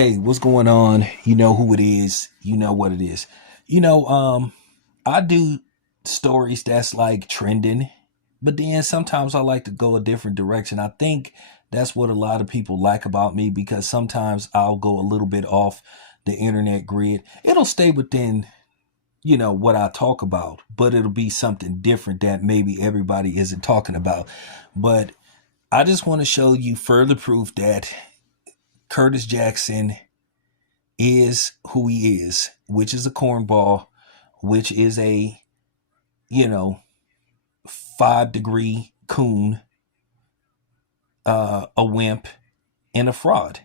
Hey, what's going on? You know who it is. You know what it is. You know, I do stories that's like trending, but then sometimes I like to go a different direction. I think that's what a lot of people like about me because sometimes I'll go a little bit off the internet grid. It'll stay within, what I talk about, but it'll be something different that maybe everybody isn't talking about. But I just want to show you further proof that Curtis Jackson is who he is, which is a cornball, which is a, you know, 5 degree coon, a wimp, and a fraud.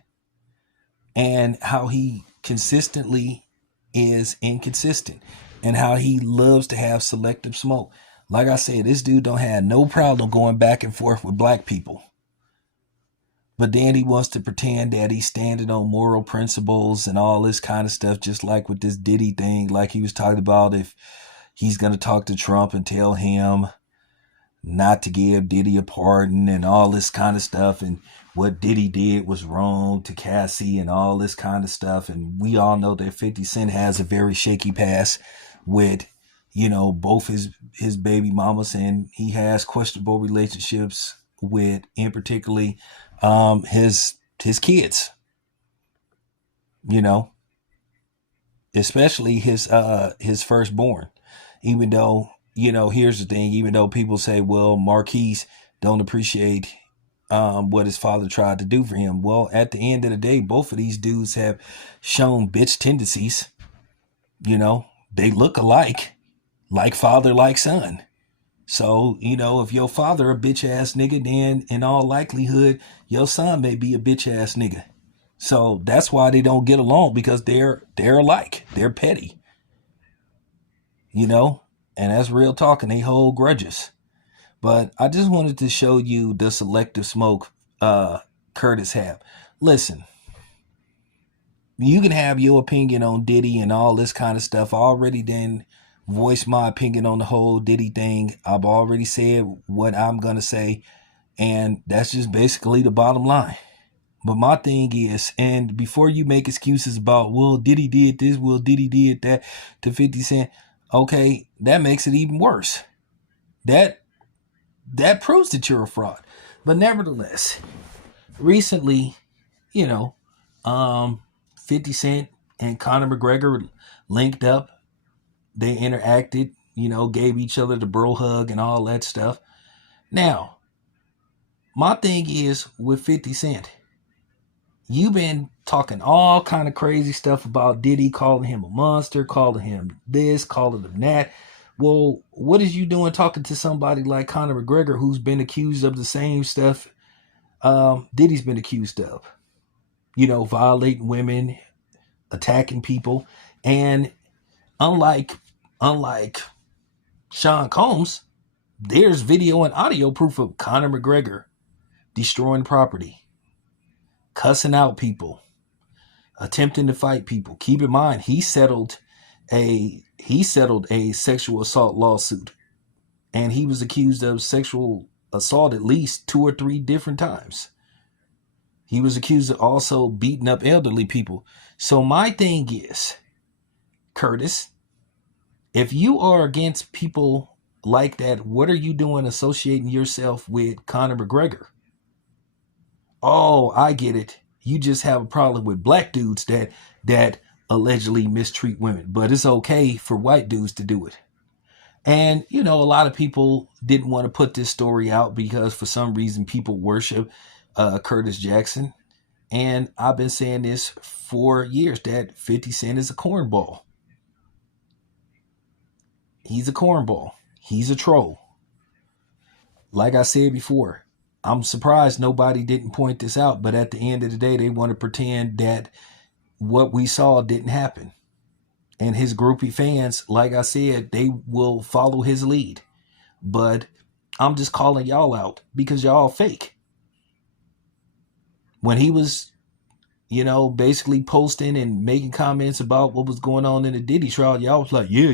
And how he consistently is inconsistent and how he loves to have selective smoke. Like I said, this dude don't have no problem going back and forth with black people. But then he wants to pretend that he's standing on moral principles and all this kind of stuff, just like with this Diddy thing, like he was talking about if he's going to talk to Trump and tell him not to give Diddy a pardon and all this kind of stuff. And what Diddy did was wrong to Cassie and all this kind of stuff. And we all know that 50 Cent has a very shaky past with, both his baby mamas, and he has questionable relationships with, in particularly, his kids, you know, especially his firstborn. Even though, here's the thing, even though people say, well, Marquise don't appreciate what his father tried to do for him. Well, at the end of the day, both of these dudes have shown bitch tendencies. They look alike, like father, like son. So, if your father a bitch ass nigga, then in all likelihood, your son may be a bitch ass nigga. So that's why they don't get along, because they're alike. They're petty. And that's real talk, and they hold grudges. But I just wanted to show you the selective smoke Curtis have. Listen, you can have your opinion on Diddy and all this kind of stuff. I already then voiced my opinion on the whole Diddy thing. I've already said what I'm going to say, and that's just basically the bottom line. But my thing is, and before you make excuses about, well, Diddy did this, well, Diddy did that to 50 Cent, okay, that makes it even worse. That proves that you're a fraud. But nevertheless, recently, 50 Cent and Conor McGregor linked up. They interacted, gave each other the bro hug and all that stuff. Now, my thing is with 50 Cent, you've been talking all kind of crazy stuff about Diddy, calling him a monster, calling him this, calling him that. Well, what is you doing talking to somebody like Conor McGregor, who's been accused of the same stuff Diddy's been accused of? Violating women, attacking people. And unlike Sean Combs, there's video and audio proof of Conor McGregor destroying property, cussing out people, attempting to fight people. Keep in mind, he settled a sexual assault lawsuit, and he was accused of sexual assault at least 2 or 3 different times. He was accused of also beating up elderly people. So my thing is, Curtis, if you are against people like that, what are you doing associating yourself with Conor McGregor? Oh, I get it. You just have a problem with black dudes that allegedly mistreat women, but it's okay for white dudes to do it. And, a lot of people didn't want to put this story out because for some reason people worship Curtis Jackson. And I've been saying this for years, that 50 Cent is a cornball. He's a cornball. He's a troll. Like I said before, I'm surprised nobody didn't point this out, but at the end of the day, they want to pretend that what we saw didn't happen. And his groupie fans, like I said, they will follow his lead. But I'm just calling y'all out because y'all fake. When he was, basically posting and making comments about what was going on in the Diddy trial, y'all was like, yeah,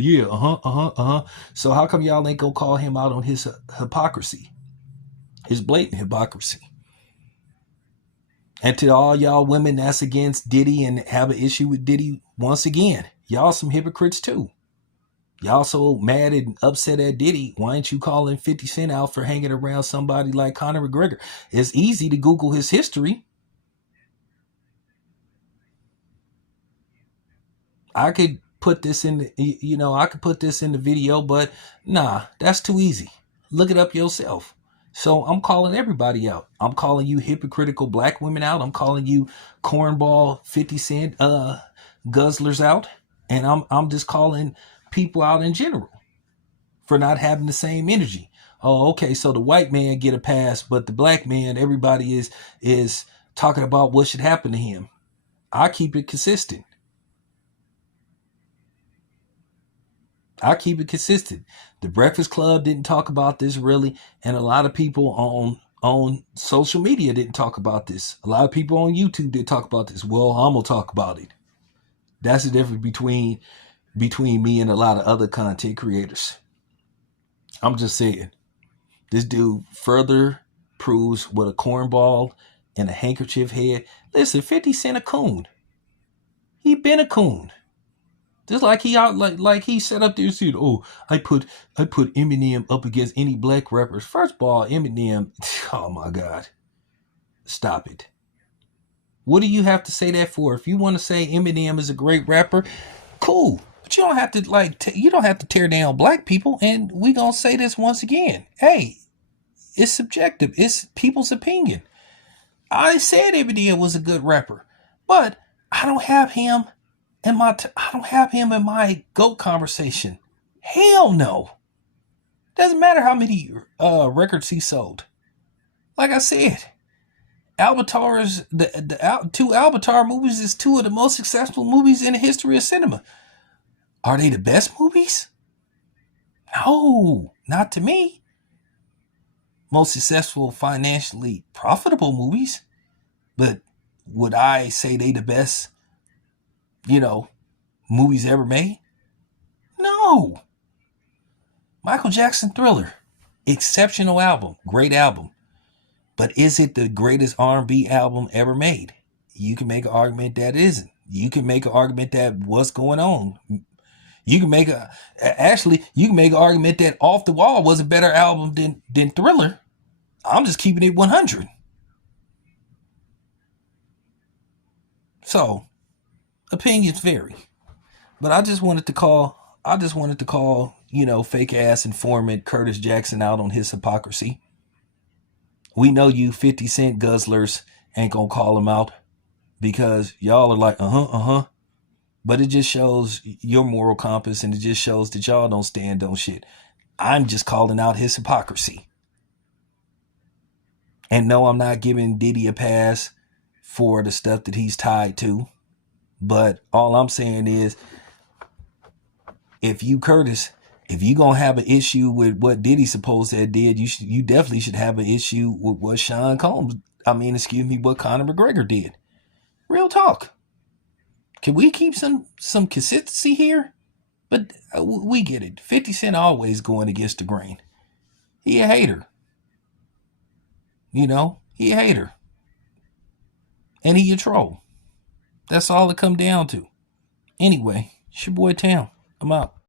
So how come y'all ain't gonna call him out on his hypocrisy? His blatant hypocrisy. And to all y'all women that's against Diddy and have an issue with Diddy, once again, y'all some hypocrites too. Y'all so mad and upset at Diddy. Why ain't you calling 50 Cent out for hanging around somebody like Conor McGregor? It's easy to Google his history. I could put this in I could put this in the video, but nah, that's too easy. Look it up yourself. So I'm calling everybody out. I'm calling you hypocritical black women out. I'm calling you cornball 50 Cent guzzlers out. And I'm just calling people out in general for not having the same energy. Oh, okay, so the white man get a pass, but the black man, everybody is talking about what should happen to him. I keep it consistent. I keep it consistent. The Breakfast Club didn't talk about this really, and a lot of people on social media didn't talk about this. A lot of people on YouTube didn't talk about this. Well, I'm gonna talk about it. That's the difference between me and a lot of other content creators. I'm just saying, this dude further proves what a cornball and a handkerchief head. Listen, 50 Cent a coon. He been a coon. Just like he out like he set up there and said, "Oh, I put Eminem up against any black rappers." First of all, Eminem, oh my God, stop it. What do you have to say that for? If you want to say Eminem is a great rapper, cool. But you don't have to you don't have to tear down black people. And we gonna say this once again. Hey, it's subjective. It's people's opinion. I said Eminem was a good rapper, but I don't have him I don't have him in my GOAT conversation. Hell no. Doesn't matter how many records he sold. Like I said, Albatar's the two Albatar movies is two of the most successful movies in the history of cinema. Are they the best movies? No, not to me. Most successful, financially profitable movies. But would I say they the best, movies ever made? No. Michael Jackson Thriller, exceptional album, great album. But is it the greatest R&B album ever made? You can make an argument that it isn't. You can make an argument that what's going on. You can make an argument that Off the Wall was a better album than Thriller. I'm just keeping it 100. So, opinions vary. But I just wanted to call, fake ass informant Curtis Jackson out on his hypocrisy. We know you 50 Cent guzzlers ain't gonna call him out because y'all are like, But it just shows your moral compass, and it just shows that y'all don't stand on shit. I'm just calling out his hypocrisy. And no, I'm not giving Diddy a pass for the stuff that he's tied to. But all I'm saying is, if you gonna have an issue with what Diddy supposed to have did, you definitely should have an issue with what what Conor McGregor did. Real talk. Can we keep some consistency here? But we get it. 50 Cent always going against the grain. He a hater. He a hater. And he a troll. That's all it come down to. Anyway, it's your boy Tam. I'm out.